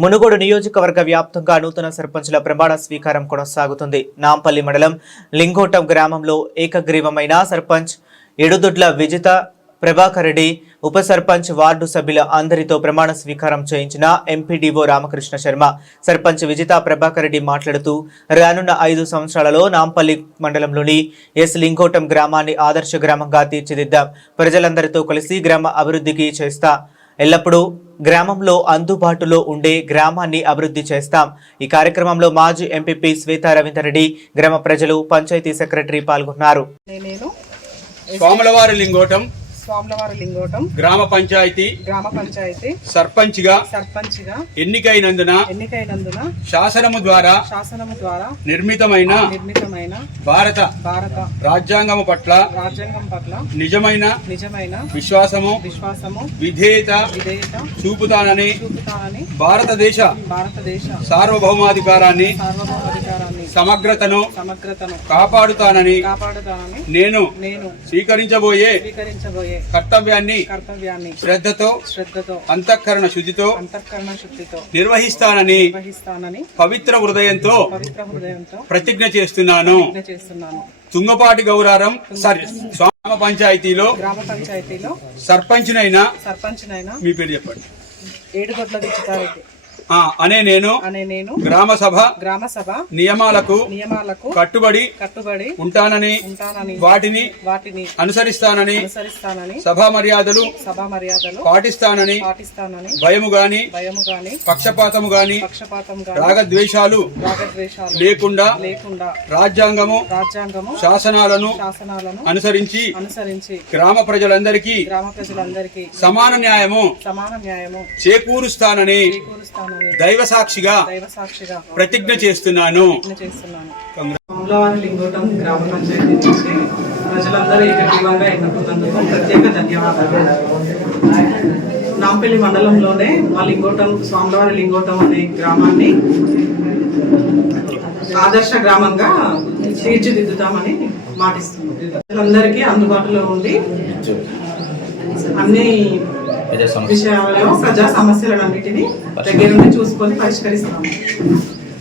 మునుగోడు నియోజకవర్గ వ్యాప్తంగా నూతన సర్పంచుల ప్రమాణ స్వీకారం కొనసాగుతుంది. నాంపల్లి మండలం లింగోటం గ్రామంలో ఏకగ్రీవమైన సర్పంచ్ ఎడుదొడ్ల విజిత ప్రభాకర్ రెడ్డి, ఉప సర్పంచ్, వార్డు సభ్యుల అందరితో ప్రమాణ స్వీకారం చేయించిన ఎంపీడీఓ రామకృష్ణ శర్మ. సర్పంచ్ విజిత ప్రభాకర్ రెడ్డి మాట్లాడుతూ, రానున్న 5 సంవత్సరాలలో నాంపల్లి మండలంలోని లింగోటం గ్రామాన్ని ఆదర్శ గ్రామంగా తీర్చిదిద్దాం. ప్రజలందరితో కలిసి గ్రామ అభివృద్ధికి చేస్తా. ఎల్లప్పుడూ గ్రామంలో అందుబాటులో ఉండే గ్రామాన్ని అభివృద్ధి చేస్తాం. ఈ కార్యక్రమంలో మాజీ ఎంపీపీ శ్వేతా రవీందర్ రెడ్డి, గ్రామ ప్రజలు, పంచాయతీ సెక్రటరీ పాల్గొన్నారు. స్వాములవారి లింగోటం గ్రామ పంచాయతీ సర్పంచ్ గా ఎన్నికైనందున శాసనము ద్వారా నిర్మితమైన భారత రాజ్యాంగం పట్ల నిజమైన విశ్వాసము విధేయత చూపుతానని భారతదేశ సార్వభౌమాధికారాన్ని సమగ్రతను కాపాడుతానని నేను స్వీకరించబోయే కర్తవ్యాన్ని శ్రద్ధతో అంతఃకరణ శుద్ధితో నిర్వహిస్తానని పవిత్ర హృదయంతో ప్రతిజ్ఞ చేస్తున్నాను. తుంగపాటి గౌరారం గ్రామ పంచాయతీలో సర్పంచ్నైనా మీ పేరు చెప్పండి. ఏడుగొడ్ల విజితారెడ్డి అనే నేను గ్రామ సభ నియమాలకు కట్టుబడి ఉంటానని వాటిని అనుసరిస్తానని సభా మర్యాదలు పాటిస్తానని భయము గాని పక్షపాతము గాని రాగద్వేషాలు లేకుండా రాజ్యాంగము శాసనాలను అనుసరించి గ్రామ ప్రజలందరికీ సమాన న్యాయము చేకూరుస్తానని దైవ సాక్షిగా ప్రతిజ్ఞ చేస్తున్నాను. లింగోటం గ్రామ పంచాయతీ నుంచి ప్రజలందరూ ఏకగ్రీవంగా ఎన్నుకున్నందుకు ప్రత్యేక ధన్యవాదాలు. నాంపల్లి మండలంలోనే మా లింగోటం స్వామివారి లింగోటం అనే గ్రామాన్ని ఆదర్శ గ్రామంగా తీర్చిదిద్దుతామని మాటిస్తున్నాం. ప్రజలందరికీ అందుబాటులో ఉండి అన్ని విషయాలలో ప్రజా సమస్యలన్నిటినీ దగ్గర నుండి చూసుకొని పరిష్కరిస్తాము.